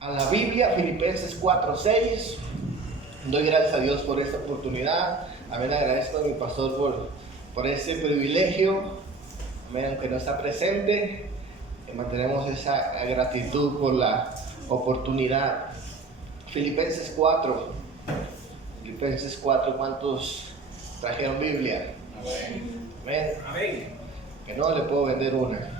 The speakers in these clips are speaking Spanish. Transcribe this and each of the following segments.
a la Biblia, Filipenses 4:6. Doy gracias a Dios por esta oportunidad. Amén, agradezco a mi pastor por este privilegio. Amén, aunque no está presente, mantenemos esa gratitud por la oportunidad. Filipenses 4. Filipenses 4, ¿cuántos trajeron Biblia? Amén. Amén. Amén. Que no le puedo vender una.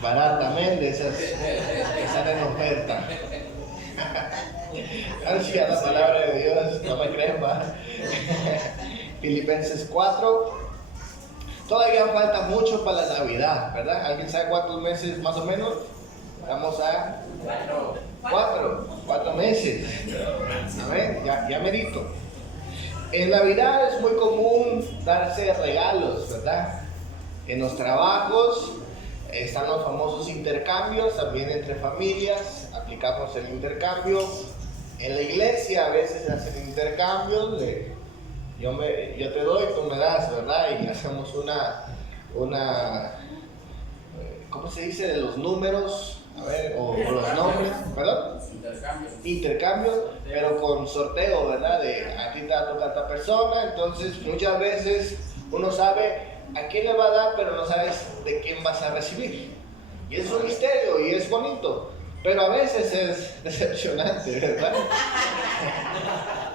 Baratamente, esas en oferta. Gracias a la palabra de Dios, no me creen, va. Filipenses 4. Todavía falta mucho para la Navidad, ¿verdad? ¿Alguien sabe cuántos meses más o menos? Estamos a 4 meses. Amén, ya merito. En Navidad es muy común darse regalos, ¿verdad? En los trabajos están los famosos intercambios, también entre familias aplicamos el intercambio. En la iglesia a veces hacen intercambios de yo te doy, tú me das, ¿verdad? Y hacemos una ¿cómo se dice? De los números, a ver, o los nombres, ¿perdón? Intercambio, pero con sorteo, ¿verdad? De a ti te va a tocar esta persona, entonces muchas veces uno sabe a quién le va a dar, pero no sabes de quién vas a recibir. Y es un misterio y es bonito, pero a veces es decepcionante, ¿verdad?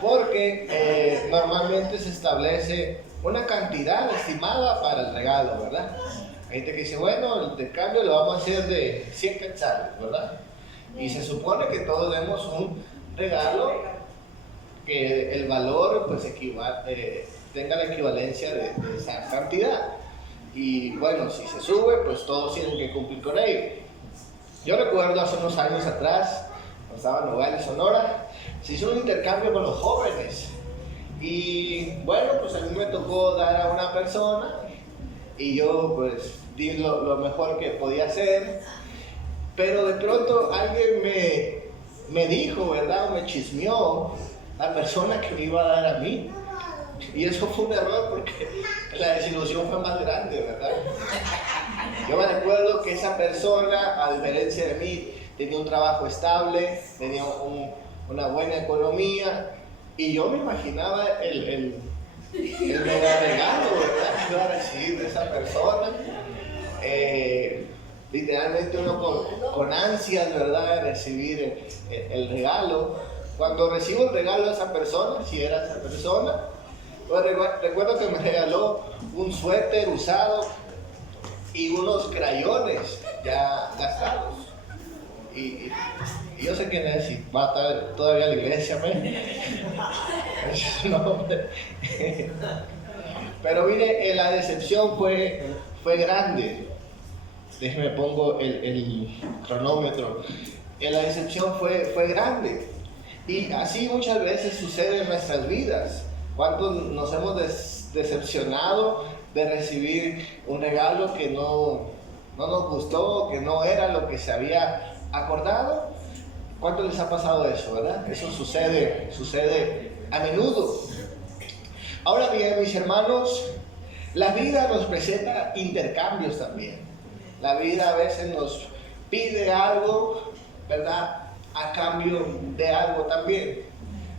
Porque normalmente se establece una cantidad estimada para el regalo, ¿verdad? Hay gente que dice, bueno, el intercambio lo vamos a hacer de 100 quetzales, ¿verdad? Y se supone que todos demos un regalo que el valor pues tenga la equivalencia de esa cantidad. Y bueno, si se sube, pues todos tienen que cumplir con ello. Yo recuerdo hace unos años atrás, cuando estaba en Nogales, Sonora, se hizo un intercambio con los jóvenes. Y bueno, pues a mí me tocó dar a una persona y yo pues di lo mejor que podía hacer. Pero de pronto alguien me dijo, ¿verdad? Me chismeó la persona que me iba a dar a mí. Y eso fue un error porque la desilusión fue más grande, ¿verdad? Yo me recuerdo que esa persona, a diferencia de mí, tenía un trabajo estable, tenía una buena economía, y yo me imaginaba el mega regalo, ¿verdad? Que iba a recibir de esa persona. Literalmente uno con ansias, ¿verdad?, de recibir el regalo. Cuando recibo el regalo de esa persona, si era esa persona, pues recuerdo que me regaló un suéter usado y unos crayones ya gastados. Y yo sé que Nancy va a estar todavía a la iglesia, no, pero mire, la decepción fue grande. Déjeme pongo el cronómetro. La decepción fue grande. Y así muchas veces sucede en nuestras vidas. ¿Cuántos nos hemos decepcionado de recibir un regalo que no nos gustó, que no era lo que se había acordado? ¿Cuánto les ha pasado eso, verdad? Eso sucede a menudo. Ahora bien, mis hermanos, la vida nos presenta intercambios también. La vida a veces nos pide algo, ¿verdad?, a cambio de algo también.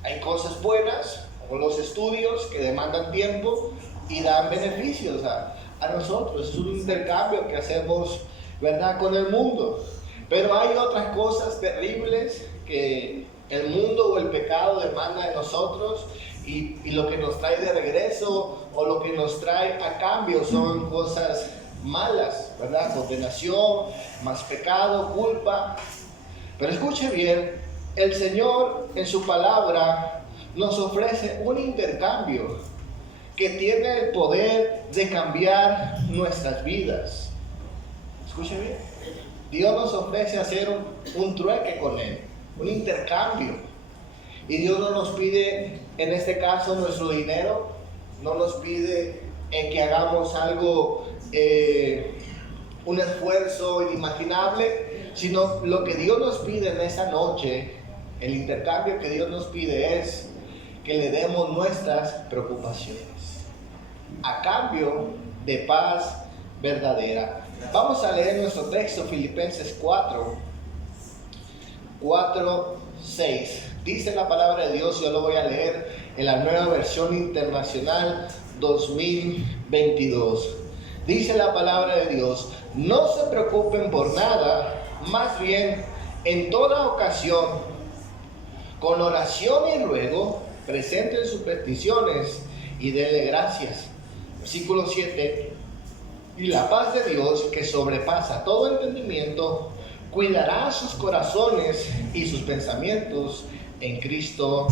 Hay cosas buenas, como los estudios, que demandan tiempo y dan beneficios a nosotros. Es un intercambio que hacemos, ¿verdad?, con el mundo. Pero hay otras cosas terribles que el mundo o el pecado demanda de nosotros, y lo que nos trae de regreso o lo que nos trae a cambio son cosas malas, ¿verdad? Condenación, más pecado, culpa. Pero escuche bien, el Señor en su palabra nos ofrece un intercambio que tiene el poder de cambiar nuestras vidas. Escuche bien, Dios nos ofrece hacer un trueque con Él, un intercambio. Y Dios no nos pide, en este caso, nuestro dinero, no nos pide que hagamos algo, un esfuerzo inimaginable, sino lo que Dios nos pide en esa noche, el intercambio que Dios nos pide es que le demos nuestras preocupaciones a cambio de paz verdadera. Vamos a leer nuestro texto, Filipenses 4. 4, 6. Dice la palabra de Dios, yo lo voy a leer en la Nueva Versión Internacional 2022. Dice la palabra de Dios: no se preocupen por nada, más bien en toda ocasión, con oración y ruego, presenten sus peticiones y denle gracias. Versículo 7. Y la paz de Dios, que sobrepasa todo entendimiento, cuidará sus corazones y sus pensamientos en Cristo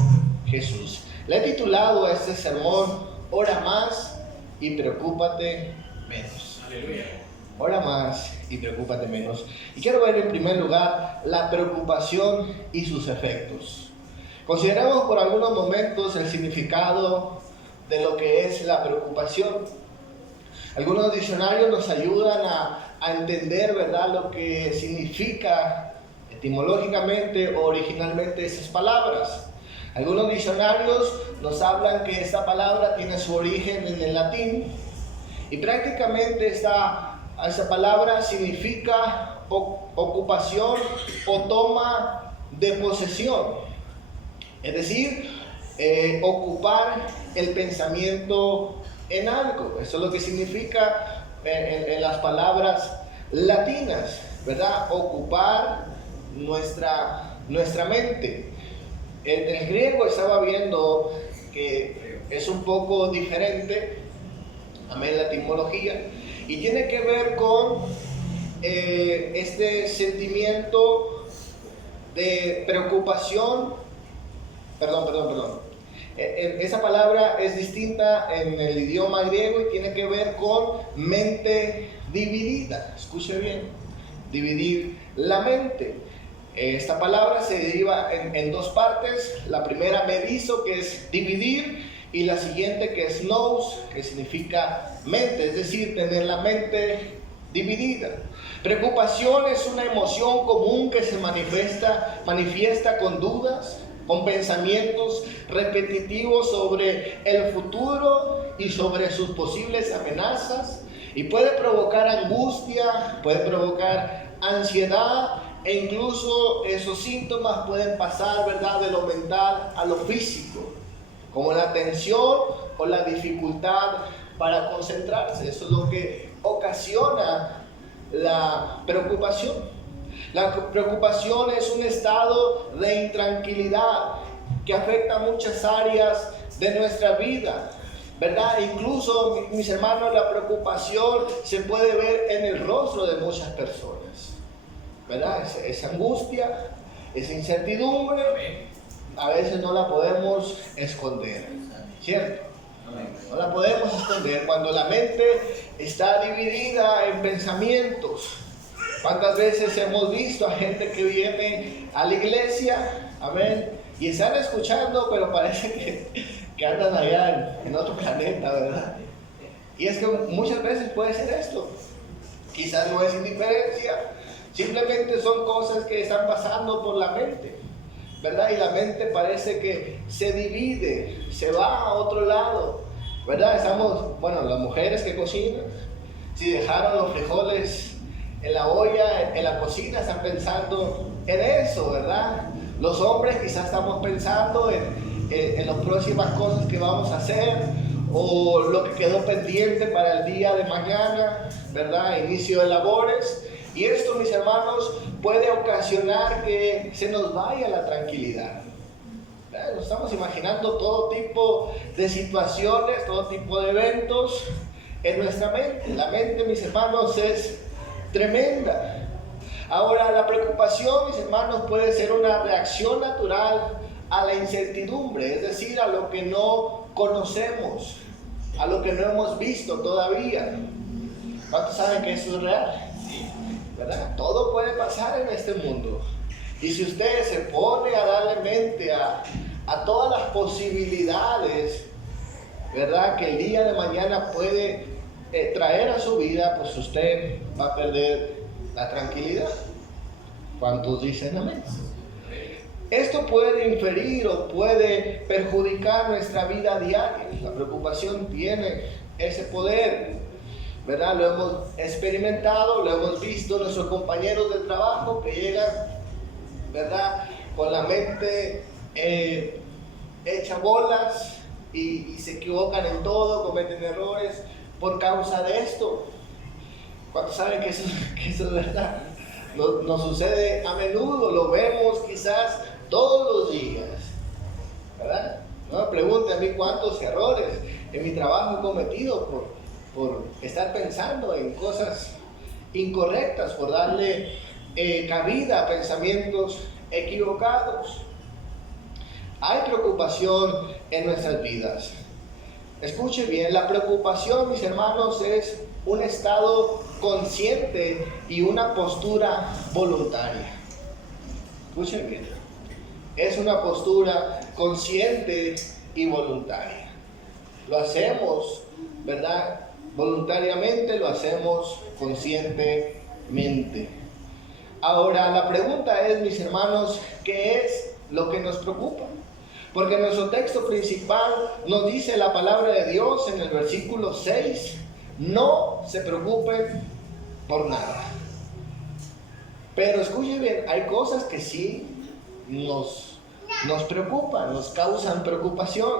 Jesús. Le he titulado a este sermón: ora más y preocúpate menos. Aleluya. Ora más y preocúpate menos. Y quiero ver en primer lugar la preocupación y sus efectos. Consideramos por algunos momentos el significado de lo que es la preocupación. Algunos diccionarios nos ayudan a entender, ¿verdad?, lo que significa etimológicamente o originalmente esas palabras. Algunos diccionarios nos hablan que esta palabra tiene su origen en el latín y prácticamente esa palabra significa ocupación o toma de posesión. Es decir, ocupar el pensamiento en algo. Eso es lo que significa en las palabras latinas, ¿verdad? Ocupar nuestra mente. En el griego estaba viendo que es un poco diferente, amén, la etimología, y tiene que ver con este sentimiento de preocupación. Perdón. Esa palabra es distinta en el idioma griego y tiene que ver con mente dividida. Escuche bien, dividir la mente. Esta palabra se deriva en dos partes. La primera, merizo, que es dividir, y la siguiente, que es nous, que significa mente, es decir, tener la mente dividida. Preocupación es una emoción común que se manifiesta con dudas, con pensamientos repetitivos sobre el futuro y sobre sus posibles amenazas, y puede provocar angustia, puede provocar ansiedad, e incluso esos síntomas pueden pasar, ¿verdad?, de lo mental a lo físico, como la tensión o la dificultad para concentrarse. Eso es lo que ocasiona la preocupación. La preocupación es un estado de intranquilidad que afecta muchas áreas de nuestra vida, ¿verdad? Incluso, mis hermanos, la preocupación se puede ver en el rostro de muchas personas, ¿verdad? Esa angustia, esa incertidumbre, a veces no la podemos esconder, ¿cierto? No la podemos esconder cuando la mente está dividida en pensamientos. ¿Cuántas veces hemos visto a gente que viene a la iglesia, amén, y están escuchando, pero parece que andan allá en otro planeta, ¿verdad? Y es que muchas veces puede ser esto. Quizás no es indiferencia, simplemente son cosas que están pasando por la mente, ¿verdad? Y la mente parece que se divide, se va a otro lado, ¿verdad? Las mujeres que cocinan, si dejaron los frijoles en la olla, en la cocina, están pensando en eso, ¿verdad? Los hombres quizás estamos pensando en las próximas cosas que vamos a hacer, o lo que quedó pendiente para el día de mañana, ¿verdad? Inicio de labores. Y esto, mis hermanos, puede ocasionar que se nos vaya la tranquilidad. Nos estamos imaginando todo tipo de situaciones, todo tipo de eventos en nuestra mente. La mente, mis hermanos, es tremenda. Ahora, la preocupación, mis hermanos, puede ser una reacción natural a la incertidumbre, es decir, a lo que no conocemos, a lo que no hemos visto todavía. ¿Cuántos saben que eso es real? ¿Verdad? Todo puede pasar en este mundo. Y si usted se pone a darle mente a todas las posibilidades, ¿verdad?, que el día de mañana puede traer a su vida, pues usted va a perder la tranquilidad. ¿Cuántos dicen amén? Esto puede inferir o puede perjudicar nuestra vida diaria. La preocupación tiene ese poder, ¿verdad? Lo hemos experimentado, lo hemos visto nuestros compañeros de trabajo que llegan ¿verdad? Con la mente hecha bolas y se equivocan en todo, cometen errores por causa de esto. ¿Cuántos saben que eso es verdad? Nos sucede a menudo, lo vemos quizás todos los días, ¿verdad? No me pregunten a mí cuántos errores en mi trabajo he cometido por estar pensando en cosas incorrectas, por darle cabida a pensamientos equivocados. Hay preocupación en nuestras vidas. Escuche bien, la preocupación, mis hermanos, es un estado consciente y una postura voluntaria. Escuche bien, es una postura consciente y voluntaria. Lo hacemos, ¿verdad? Voluntariamente, lo hacemos conscientemente. Ahora, la pregunta es, mis hermanos, ¿qué es lo que nos preocupa? Porque en nuestro texto principal nos dice la palabra de Dios en el versículo 6, no se preocupen por nada. Pero escuchen bien, hay cosas que sí nos preocupan, nos causan preocupación.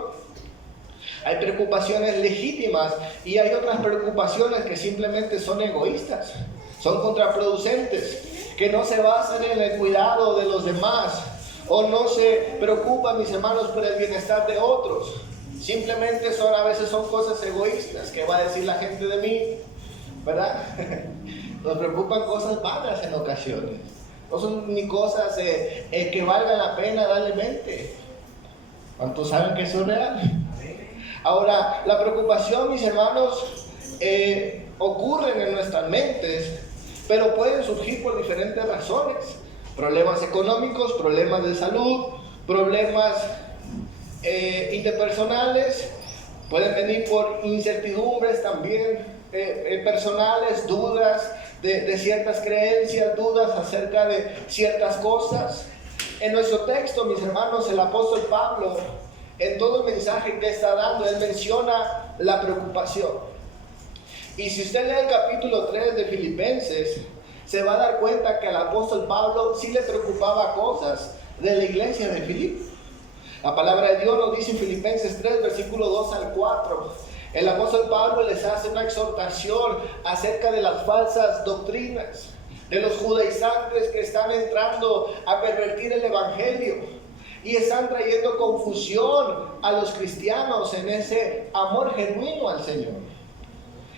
Hay preocupaciones legítimas y hay otras preocupaciones que simplemente son egoístas, son contraproducentes, que no se basan en el cuidado de los demás o no se preocupan, mis hermanos, por el bienestar de otros. Simplemente a veces son cosas egoístas. ¿Qué va a decir la gente de mí? ¿Verdad? Nos preocupan cosas vanas en ocasiones. No son ni cosas que valgan la pena darle mente. ¿Cuántos saben que eso es real? Ahora, la preocupación, mis hermanos, ocurren en nuestras mentes, pero pueden surgir por diferentes razones. Problemas económicos, problemas de salud, problemas interpersonales, pueden venir por incertidumbres también personales, dudas de ciertas creencias, dudas acerca de ciertas cosas. En nuestro texto, mis hermanos, el apóstol Pablo, en todo el mensaje que está dando, él menciona la preocupación. Y si usted lee el capítulo 3 de Filipenses, se va a dar cuenta que al apóstol Pablo sí le preocupaba cosas de la iglesia de Filipo. La palabra de Dios nos dice en Filipenses 3, versículo 2 al 4. El apóstol Pablo les hace una exhortación acerca de las falsas doctrinas, de los judaizantes que están entrando a pervertir el evangelio y están trayendo confusión a los cristianos en ese amor genuino al Señor.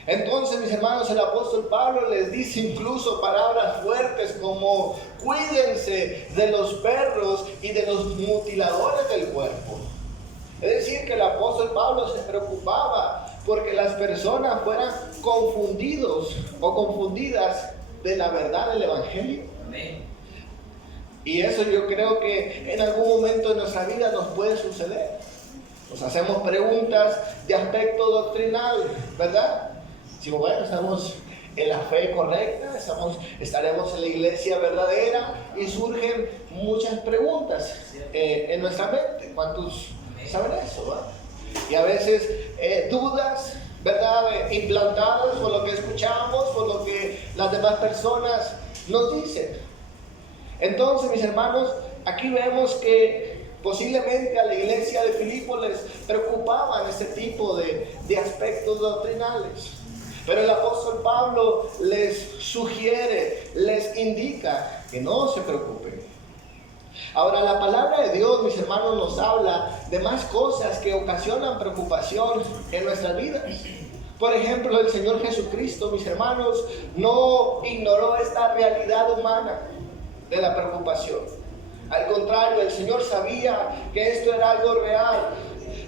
Entonces, mis hermanos, el apóstol Pablo les dice incluso palabras fuertes como cuídense de los perros y de los mutiladores del cuerpo. Es decir, que el apóstol Pablo se preocupaba porque las personas fueran confundidos o confundidas de la verdad del evangelio. Amén. Y eso yo creo que en algún momento de nuestra vida nos puede suceder. Nos hacemos preguntas de aspecto doctrinal, ¿verdad? Si bueno, estamos en la fe correcta, estaremos en la iglesia verdadera y surgen muchas preguntas en nuestra mente. ¿Cuántos saben eso? ¿verdad? Y a veces dudas, ¿verdad? Implantadas por lo que escuchamos, por lo que las demás personas nos dicen. Entonces, mis hermanos, aquí vemos que posiblemente a la iglesia de Filipo les preocupaban este tipo de aspectos doctrinales. Pero el apóstol Pablo les sugiere, les indica que no se preocupen. Ahora, la palabra de Dios, mis hermanos, nos habla de más cosas que ocasionan preocupación en nuestras vidas. Por ejemplo, el Señor Jesucristo, mis hermanos, no ignoró esta realidad humana de la preocupación. Al contrario, el Señor sabía que esto era algo real.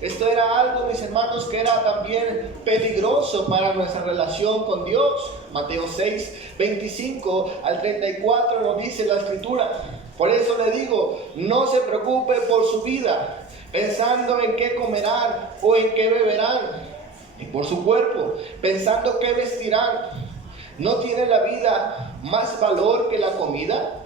Esto era algo, mis hermanos, que era también peligroso para nuestra relación con Dios. Mateo 6, 25 al 34 nos dice la Escritura. Por eso le digo, no se preocupe por su vida, pensando en qué comerán o en qué beberán, y por su cuerpo, pensando qué vestirán. ¿No tiene la vida más valor que la comida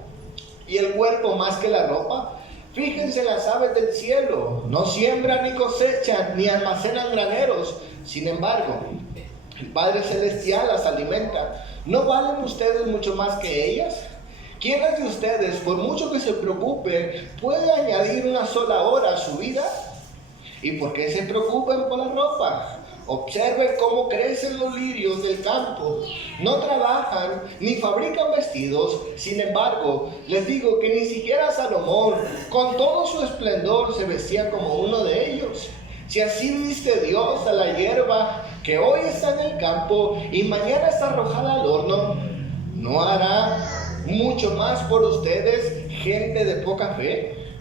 y el cuerpo más que la ropa? Fíjense en las aves del cielo, no siembran ni cosechan ni almacenan graneros. Sin embargo, el Padre Celestial las alimenta. ¿No valen ustedes mucho más que ellas? ¿Quiénes de ustedes, por mucho que se preocupen, puede añadir una sola hora a su vida? ¿Y por qué se preocupan por la ropa? Observen cómo crecen los lirios del campo. No trabajan ni fabrican vestidos. Sin embargo, les digo que ni siquiera Salomón, con todo su esplendor, se vestía como uno de ellos. Si así viste Dios a la hierba que hoy está en el campo y mañana está arrojada al horno, ¿no hará mucho más por ustedes, gente de poca fe?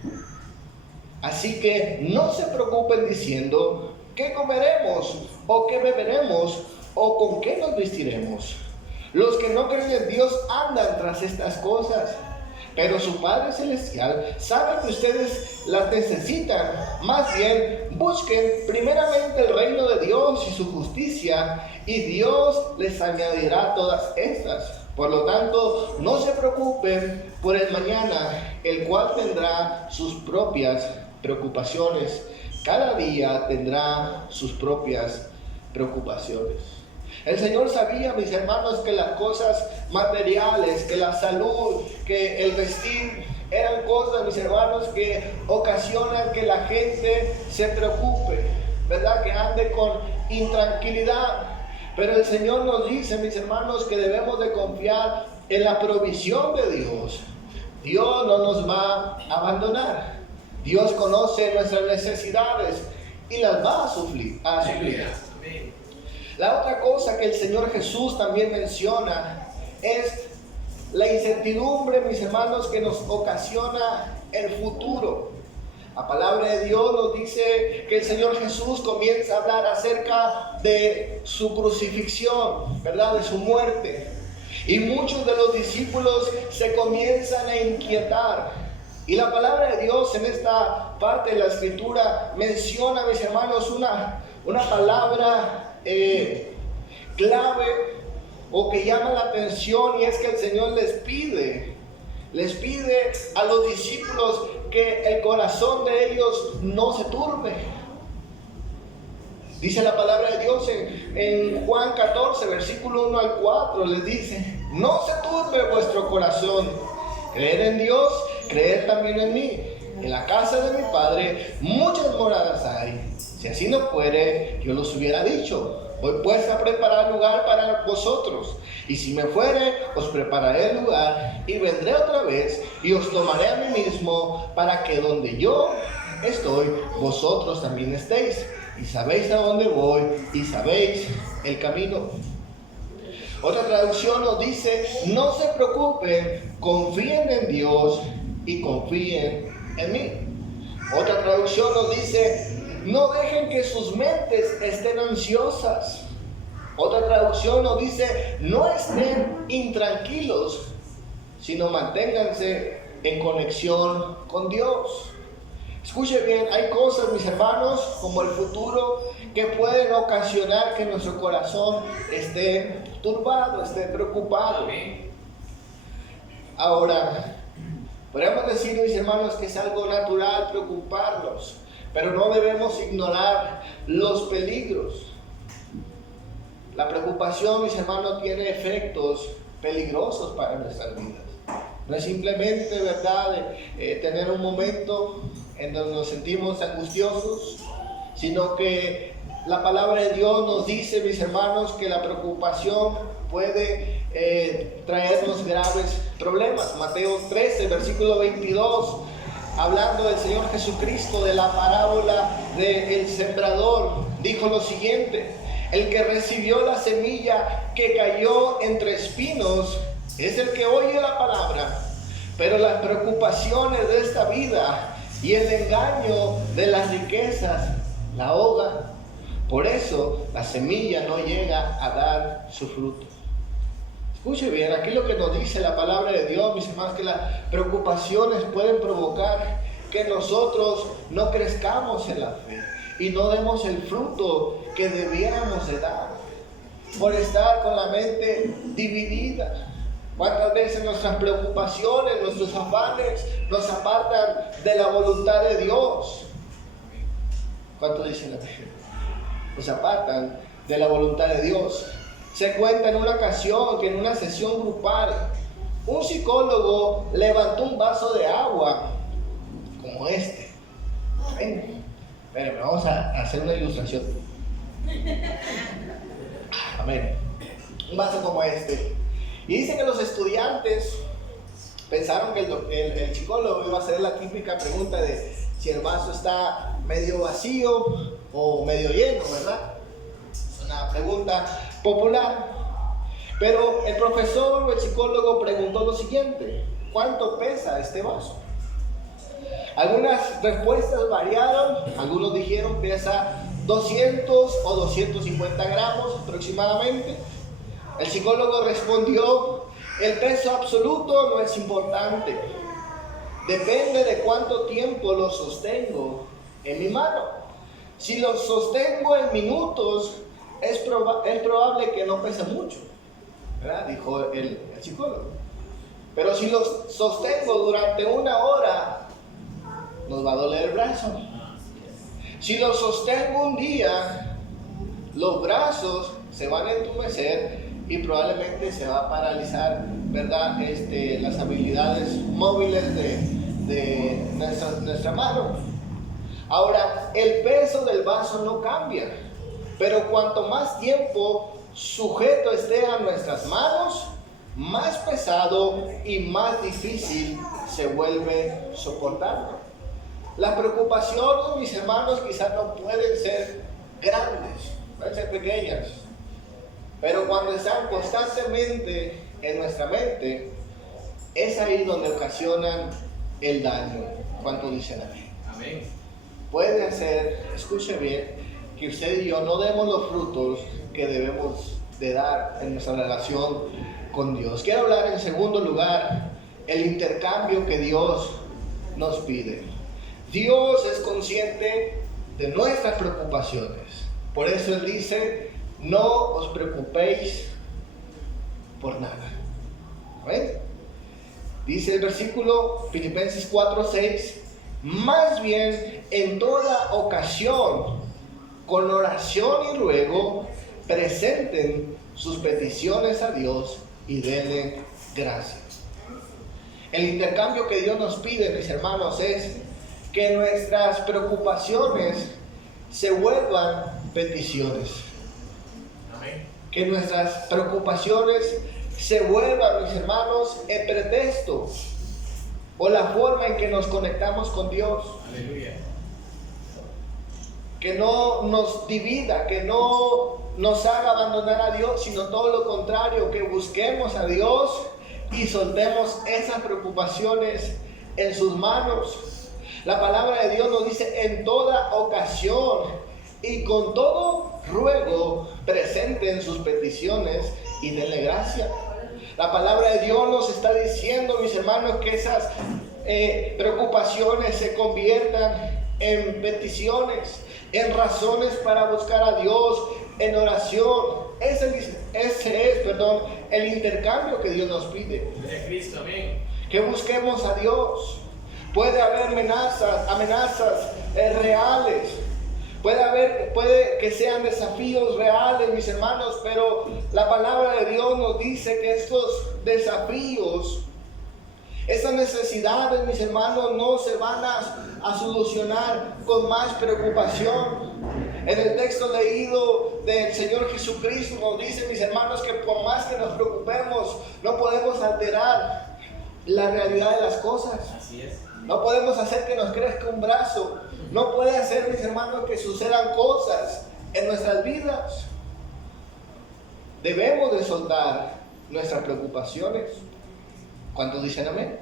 Así que no se preocupen diciendo, ¿qué comeremos? ¿O qué beberemos? ¿O con qué nos vestiremos? Los que no creen en Dios andan tras estas cosas. Pero su Padre Celestial sabe que ustedes las necesitan. Más bien, busquen primeramente el reino de Dios y su justicia, y Dios les añadirá todas estas. Por lo tanto, no se preocupen por el mañana, el cual tendrá sus propias preocupaciones. Cada día tendrá sus propias preocupaciones. El Señor sabía, mis hermanos, que las cosas materiales, que la salud, que el vestir, eran cosas, mis hermanos, que ocasionan que la gente se preocupe, ¿verdad? Que ande con intranquilidad. Pero el Señor nos dice, mis hermanos, que debemos de confiar en la provisión de Dios. Dios no nos va a abandonar. Dios conoce nuestras necesidades y las va a suplir. La otra cosa que el Señor Jesús también menciona es la incertidumbre, mis hermanos, que nos ocasiona el futuro. La palabra de Dios nos dice que el Señor Jesús comienza a hablar acerca de su crucifixión, ¿verdad? De su muerte. Y muchos de los discípulos se comienzan a inquietar. Y la palabra de Dios en esta parte de la Escritura menciona, mis hermanos, una palabra clave o que llama la atención, y es que el Señor les pide a los discípulos que el corazón de ellos no se turbe. Dice la palabra de Dios en Juan 14, versículo 1 al 4, les dice: no se turbe vuestro corazón, creed en Dios, creed también en mí. En la casa de mi Padre muchas moradas hay. Si así no fuere, yo los hubiera dicho. Voy pues a preparar lugar para vosotros. Y si me fuere, os prepararé el lugar, y vendré otra vez, y os tomaré a mí mismo, para que donde yo estoy, vosotros también estéis. Y sabéis a dónde voy, y sabéis el camino. Otra traducción nos dice: no se preocupen, confíen en Dios y confíen en mí. Otra traducción nos dice: no dejen que sus mentes estén ansiosas. Otra traducción nos dice: no estén intranquilos, sino manténganse en conexión con Dios. Escuche bien, hay cosas, mis hermanos, como el futuro, que pueden ocasionar que nuestro corazón esté turbado, esté preocupado. Ahora, podemos decir, mis hermanos, que es algo natural preocuparnos, pero no debemos ignorar los peligros. La preocupación, mis hermanos, tiene efectos peligrosos para nuestras vidas. No es simplemente, ¿verdad?, tener un momento en donde nos sentimos angustiosos, sino que la palabra de Dios nos dice, mis hermanos, que la preocupación puede traernos graves problemas. Mateo 13, versículo 22, hablando del Señor Jesucristo, de la parábola del sembrador, dijo lo siguiente: el que recibió la semilla que cayó entre espinos es el que oye la palabra, pero las preocupaciones de esta vida y el engaño de las riquezas la ahogan. Por eso la semilla no llega a dar su fruto. Escuche bien, aquí lo que nos dice la palabra de Dios, mis hermanos, que las preocupaciones pueden provocar que nosotros no crezcamos en la fe y no demos el fruto que debiéramos de dar, por estar con la mente dividida. ¿Cuántas veces nuestras preocupaciones, nuestros afanes nos apartan de la voluntad de Dios? ¿Cuántos dicen la Biblia? Nos apartan de la voluntad de Dios. Se cuenta en una ocasión que en una sesión grupal Un psicólogo levantó un vaso de agua como este. Ven, espérenme, vamos a hacer una ilustración. Amén. Un vaso como este. Y dice que los estudiantes pensaron que el psicólogo iba a hacer la típica pregunta de si el vaso está medio vacío o medio lleno, ¿verdad? Es una pregunta popular. Pero el profesor o el psicólogo preguntó lo siguiente: ¿cuánto pesa este vaso? Algunas respuestas variaron. Algunos dijeron pesa 200 o 250 gramos aproximadamente. El psicólogo respondió: el peso absoluto no es importante. Depende de cuánto tiempo lo sostengo en mi mano. Si lo sostengo en minutos, es probable que no pese mucho, ¿verdad? Dijo el psicólogo. Pero si lo sostengo durante una hora, nos va a doler el brazo. Si lo sostengo un día, los brazos se van a entumecer y probablemente se va a paralizar, ¿verdad? Las habilidades móviles de nuestra mano. Ahora, el peso del vaso no cambia, pero cuanto más tiempo sujeto esté a nuestras manos, más pesado y más difícil se vuelve soportarlo. Las preocupaciones, mis hermanos, quizás no pueden ser grandes, pueden ser pequeñas, pero cuando están constantemente en nuestra mente, es ahí donde ocasionan el daño. ¿Cuánto dicen amén? Amén. Puede hacer, escuche bien, que usted y yo no demos los frutos que debemos de dar en nuestra relación con Dios. Quiero hablar en segundo lugar, el intercambio que Dios nos pide. Dios es consciente de nuestras preocupaciones. Por eso Él dice: no os preocupéis por nada. ¿Ven? Dice el versículo Filipenses 4:6: más bien en toda ocasión, con oración y ruego, presenten sus peticiones a Dios y denle gracias. El intercambio que Dios nos pide, mis hermanos, es que nuestras preocupaciones se vuelvan peticiones. Amén. Que nuestras preocupaciones se vuelvan, mis hermanos, el pretexto o la forma en que nos conectamos con Dios. Aleluya. Que no nos divida, que no nos haga abandonar a Dios, sino todo lo contrario, que busquemos a Dios y soltemos esas preocupaciones en sus manos. La palabra de Dios nos dice: en toda ocasión y con todo ruego, presenten sus peticiones y denle gracia. La palabra de Dios nos está diciendo, mis hermanos, que esas preocupaciones se conviertan en peticiones, en razones para buscar a Dios, en oración. Ese es el intercambio que Dios nos pide. De Cristo, amén. Que busquemos a Dios. Puede haber amenazas reales. Puede que sean desafíos reales, mis hermanos, pero la palabra de Dios nos dice que estos desafíos, estas necesidades, mis hermanos, no se van a solucionar con más preocupación. En el texto leído del Señor Jesucristo nos dice, mis hermanos, que por más que nos preocupemos, no podemos alterar la realidad de las cosas. Así es. No podemos hacer que nos crezca un brazo. No puede hacer, mis hermanos, que sucedan cosas en nuestras vidas. Debemos de soltar nuestras preocupaciones. ¿Cuántos dicen amén?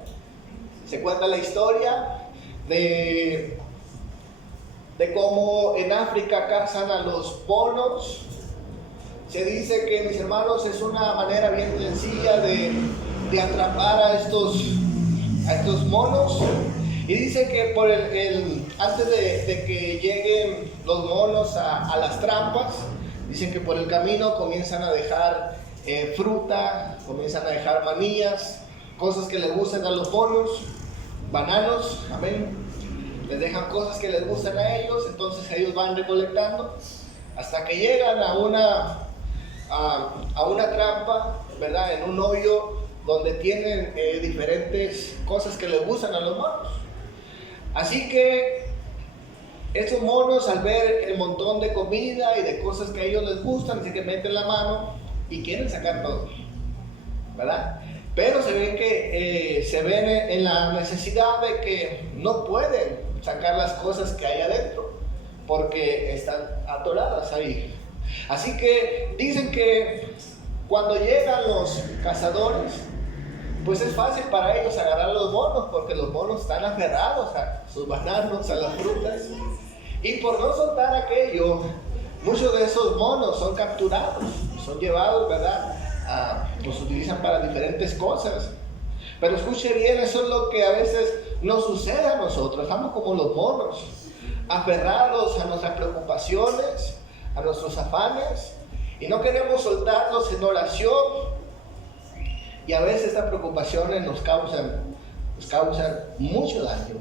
Se cuenta la historia de cómo en África cazan a los monos. Se dice que, mis hermanos, es una manera bien sencilla de atrapar a estos monos. Y dice que antes de que lleguen los monos a las trampas, dicen que por el camino comienzan a dejar fruta, comienzan a dejar manías, cosas que les gustan a los monos, bananos, amén. Les dejan cosas que les gustan a ellos, entonces ellos van recolectando hasta que llegan a una trampa, ¿verdad? En un hoyo donde tienen diferentes cosas que les gustan a los monos. Así que estos monos, al ver el montón de comida y de cosas que a ellos les gustan, así que meten la mano y quieren sacar todo, ¿verdad? Pero se ve que se ven en la necesidad de que no pueden sacar las cosas que hay adentro porque están atoradas ahí. Así que dicen que cuando llegan los cazadores, pues es fácil para ellos agarrar a los monos porque los monos están aferrados a sus bananos, a las frutas. Y por no soltar aquello, muchos de esos monos son capturados, son llevados, ¿verdad? Los utilizan para diferentes cosas. Pero escuche bien, eso es lo que a veces nos sucede a nosotros. Estamos como los monos, aferrados a nuestras preocupaciones, a nuestros afanes, y no queremos soltarlos en oración. Y a veces estas preocupaciones nos causan mucho daño.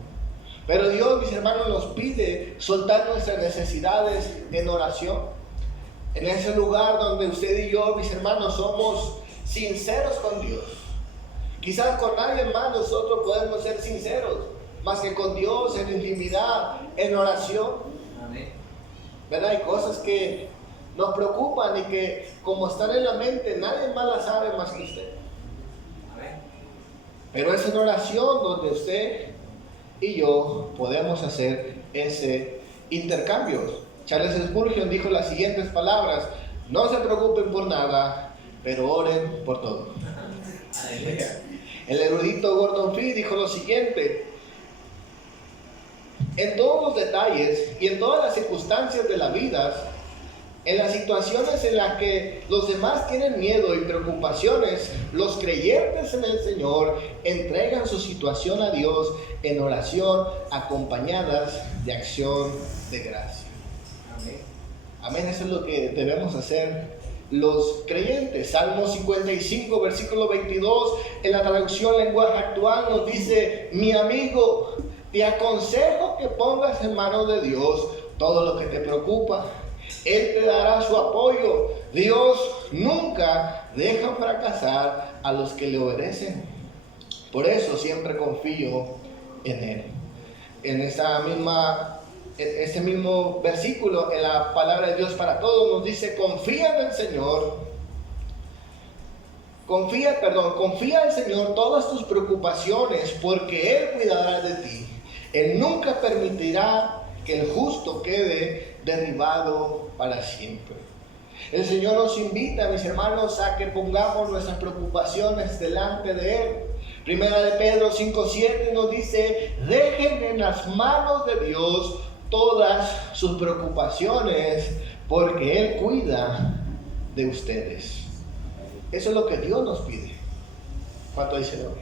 Pero Dios, mis hermanos, nos pide soltar nuestras necesidades en oración. En ese lugar donde usted y yo, mis hermanos, somos sinceros con Dios. Quizás con nadie más nosotros podemos ser sinceros, más que con Dios en intimidad, en oración. Amén. ¿Verdad? Hay cosas que nos preocupan y que como están en la mente, nadie más las sabe más que usted. Amén. Pero es en oración donde usted y yo podemos hacer ese intercambio. Charles Spurgeon dijo las siguientes palabras: no se preocupen por nada, pero oren por todo. El erudito Gordon Fee dijo lo siguiente: en todos los detalles y en todas las circunstancias de la vida, en las situaciones en las que los demás tienen miedo y preocupaciones, los creyentes en el Señor entregan su situación a Dios en oración, acompañadas de acción de gracia. Amén. Amén, eso es lo que debemos hacer los creyentes. Salmo 55, versículo 22, en la traducción lenguaje actual nos dice: mi amigo, te aconsejo que pongas en manos de Dios todo lo que te preocupa. Él te dará su apoyo. Dios nunca deja fracasar a los que le obedecen. Por eso siempre confío en Él. En este mismo versículo, en la palabra de Dios para todos, nos dice: confía en el Señor. Confía en el Señor todas tus preocupaciones, porque Él cuidará de ti. Él nunca permitirá que el justo quede derribado para siempre. El Señor nos invita, mis hermanos, a que pongamos nuestras preocupaciones delante de Él. Primera de Pedro 5:7 nos dice: dejen en las manos de Dios todas sus preocupaciones, porque Él cuida de ustedes. Eso es lo que Dios nos pide. ¿Cuánto dice Dios?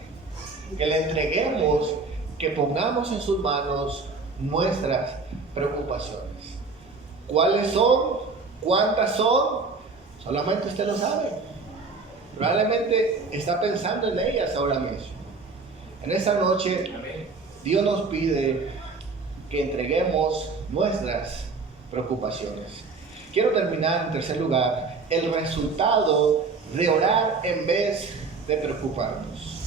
Que le entreguemos, que pongamos en sus manos nuestras preocupaciones. ¿Cuáles son? ¿Cuántas son? Solamente usted lo sabe. Probablemente está pensando en ellas ahora mismo. En esta noche, Dios nos pide que entreguemos nuestras preocupaciones. Quiero terminar, en tercer lugar, el resultado de orar en vez de preocuparnos.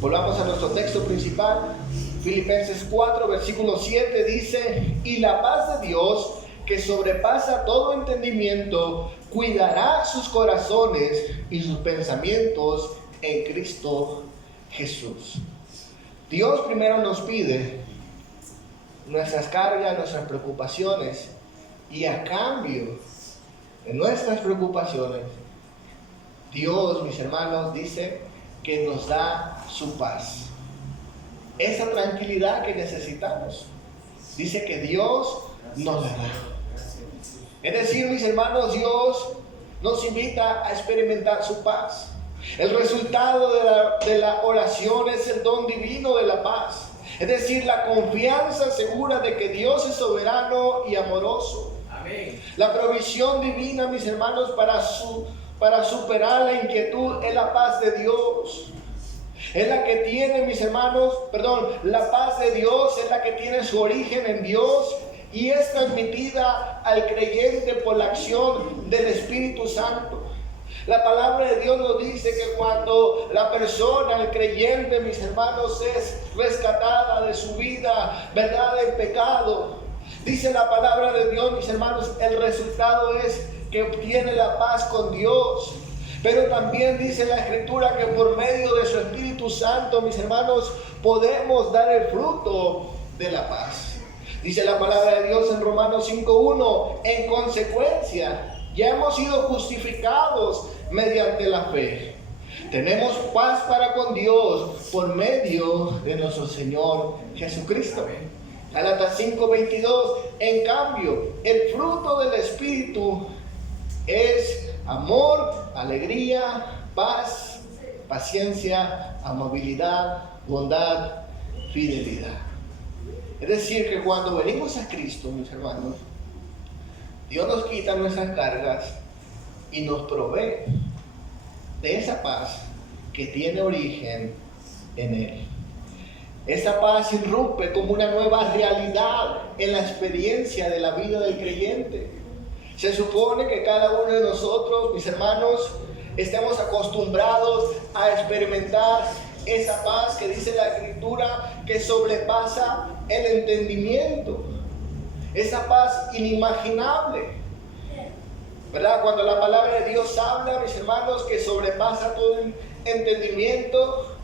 Volvamos a nuestro texto principal. Filipenses 4, versículo 7 dice: y la paz de Dios, que sobrepasa todo entendimiento, cuidará sus corazones y sus pensamientos en Cristo Jesús. Dios primero nos pide nuestras cargas, nuestras preocupaciones, y a cambio de nuestras preocupaciones, Dios, mis hermanos, dice que nos da su paz. Esa tranquilidad que necesitamos, dice que Dios nos la da. Es decir, mis hermanos, Dios nos invita a experimentar su paz. El resultado de la oración es el don divino de la paz. Es decir, la confianza segura de que Dios es soberano y amoroso. Amén. La provisión divina, mis hermanos, para superar la inquietud es la paz de Dios. Es la que tiene, mis hermanos, la paz de Dios es la que tiene su origen en Dios y es transmitida al creyente por la acción del Espíritu Santo. La palabra de Dios nos dice que cuando la persona, el creyente, mis hermanos, es rescatada de su vida, verdad, en pecado, dice la palabra de Dios, mis hermanos, el resultado es que obtiene la paz con Dios. Pero también dice la Escritura que por medio de su Espíritu Santo, mis hermanos, podemos dar el fruto de la paz. Dice la palabra de Dios en Romanos 5:1, en consecuencia, ya hemos sido justificados mediante la fe. Tenemos paz para con Dios por medio de nuestro Señor Jesucristo. Gálatas 5:22, en cambio, el fruto del Espíritu es amor, alegría, paz, paciencia, amabilidad, bondad, fidelidad. Es decir, que cuando venimos a Cristo, mis hermanos, Dios nos quita nuestras cargas y nos provee de esa paz que tiene origen en Él. Esa paz irrumpe como una nueva realidad en la experiencia de la vida del creyente. Se supone que cada uno de nosotros, mis hermanos, estemos acostumbrados a experimentar esa paz que dice la Escritura que sobrepasa el entendimiento. Esa paz inimaginable, ¿verdad? Cuando la palabra de Dios habla, mis hermanos, que sobrepasa todo entendimiento,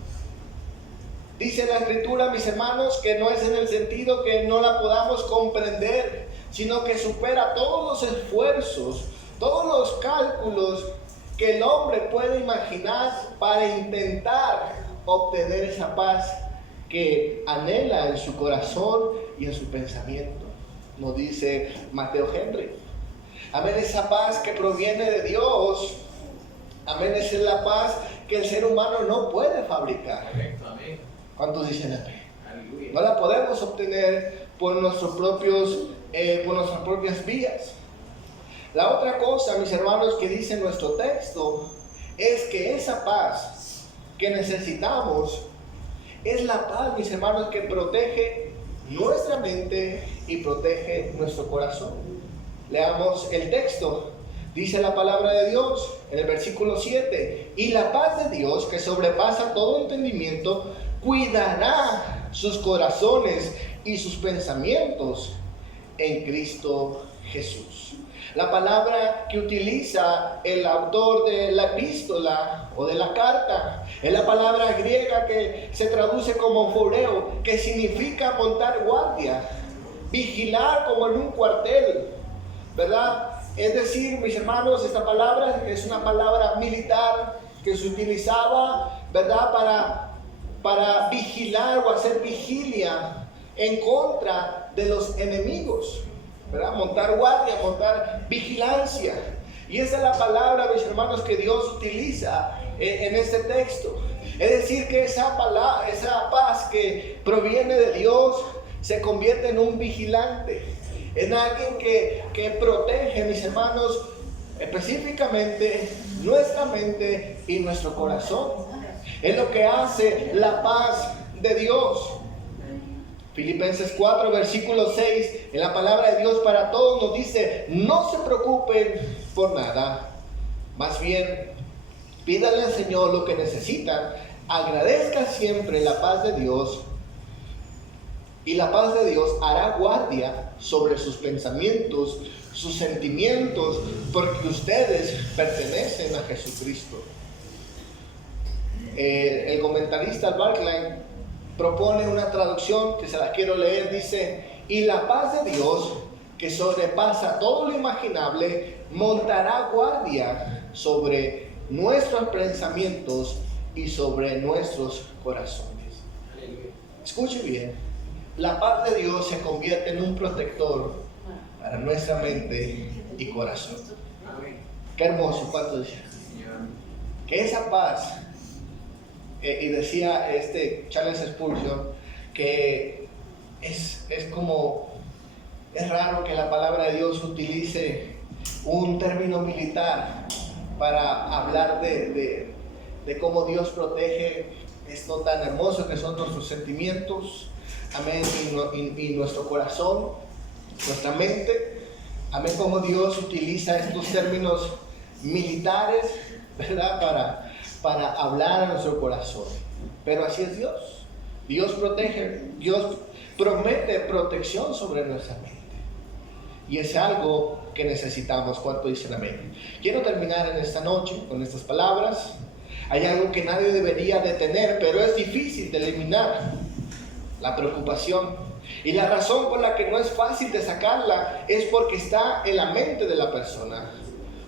dice la Escritura, mis hermanos, que no es en el sentido que no la podamos comprender, sino que supera todos los esfuerzos, todos los cálculos que el hombre puede imaginar para intentar obtener esa paz que anhela en su corazón y en su pensamiento. Nos dice Mateo Henry. Amén, esa paz que proviene de Dios. Amén, esa es la paz que el ser humano no puede fabricar. ¿Cuántos dicen amén? No la podemos obtener por nuestras propias vías. La otra cosa, mis hermanos, que dice nuestro texto es que esa paz que necesitamos es la paz, mis hermanos, que protege nuestra mente y protege nuestro corazón. Leamos el texto. Dice la palabra de Dios en el versículo 7: y la paz de Dios, que sobrepasa todo entendimiento, cuidará sus corazones y sus pensamientos en Cristo Jesús. La palabra que utiliza el autor de la epístola o de la carta es la palabra griega que se traduce como foreo, que significa montar guardia, vigilar como en un cuartel, ¿verdad? Es decir, mis hermanos, esta palabra es una palabra militar que se utilizaba, ¿verdad?, para vigilar o hacer vigilia en contra de los enemigos, ¿verdad? Montar guardia, montar vigilancia. Y esa es la palabra, mis hermanos, que Dios utiliza en este texto. Es decir, que esa paz que proviene de Dios se convierte en un vigilante, en alguien que protege, mis hermanos, específicamente nuestra mente y nuestro corazón. Es lo que hace la paz de Dios. Filipenses 4, versículo 6, en la palabra de Dios para todos nos dice: no se preocupen por nada, más bien pídanle al Señor lo que necesitan, agradezcan siempre la paz de Dios, y la paz de Dios hará guardia sobre sus pensamientos, sus sentimientos, porque ustedes pertenecen a Jesucristo. El comentarista Barclay propone una traducción que se la quiero leer. Dice: y la paz de Dios, que sobrepasa todo lo imaginable, montará guardia sobre nuestros pensamientos y sobre nuestros corazones. Escuche bien, la paz de Dios se convierte en un protector para nuestra mente y corazón. Qué hermoso, ¿cuánto dicen? Que esa paz, y decía Charles Spurgeon, que es raro que la palabra de Dios utilice un término militar para hablar de cómo Dios protege esto tan hermoso que son nuestros sentimientos, amén, y nuestro corazón, nuestra mente, amén, cómo Dios utiliza estos términos militares, ¿verdad? Para hablar a nuestro corazón. Pero así es Dios. Dios protege, Dios promete protección sobre nuestra mente. Y es algo que necesitamos. ¿Cuánto dicen amén? Quiero terminar en esta noche con estas palabras. Hay algo que nadie debería de tener, pero es difícil de eliminar: la preocupación. Y la razón por la que no es fácil de sacarla es porque está en la mente de la persona.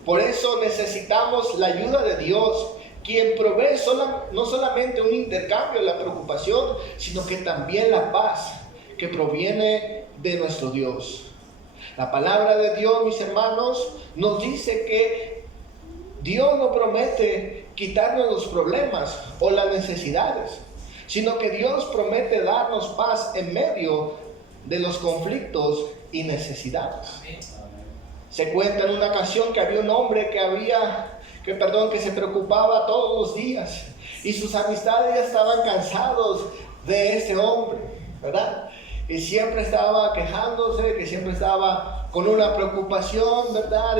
Por eso necesitamos la ayuda de Dios, quien provee no solamente un intercambio de la preocupación, sino que también la paz que proviene de nuestro Dios. La palabra de Dios, mis hermanos, nos dice que Dios no promete quitarnos los problemas o las necesidades, sino que Dios promete darnos paz en medio de los conflictos y necesidades. Se cuenta en una ocasión que había un hombre que se preocupaba todos los días, y sus amistades ya estaban cansados de ese hombre, ¿verdad? Y siempre estaba quejándose, que siempre estaba con una preocupación, ¿verdad?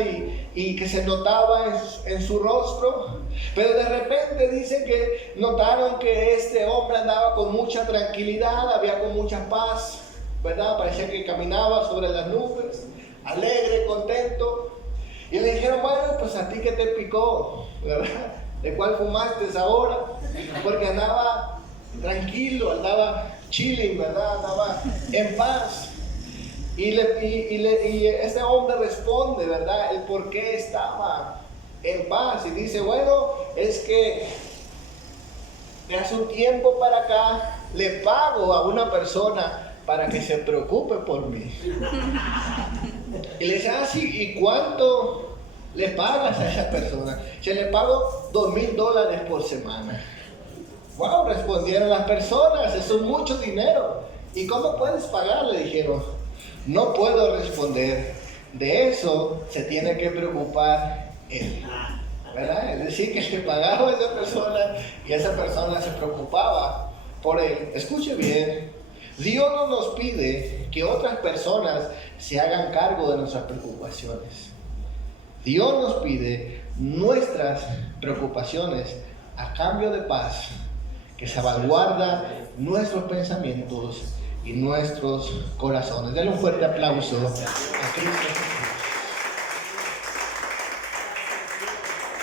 Y que se notaba en su rostro. Pero de repente dicen que notaron que este hombre andaba con mucha tranquilidad, había con mucha paz, ¿verdad? Parecía que caminaba sobre las nubes, alegre, contento. Y le dijeron: bueno, pues a ti que te picó, ¿verdad? ¿De cuál fumaste ahora? Porque andaba tranquilo, andaba chilling, ¿verdad? Andaba en paz. Y este hombre responde, ¿verdad? El por qué estaba en paz. Y dice: bueno, es que de hace un tiempo para acá le pago a una persona para que se preocupe por mí. Y le dice: ah, sí, ¿y cuánto le pagas a esa persona? Se le pago $2,000 por semana. Wow, respondieron las personas: eso es mucho dinero. ¿Y cómo puedes pagar? Le dijeron: no puedo responder. De eso se tiene que preocupar él, ¿verdad? Es decir, que le pagaba a esa persona y esa persona se preocupaba por él. Escuche bien, Dios no nos pide que otras personas se hagan cargo de nuestras preocupaciones. Dios nos pide nuestras preocupaciones a cambio de paz, que salvaguarda nuestros pensamientos y nuestros corazones. Denle un fuerte aplauso a Cristo.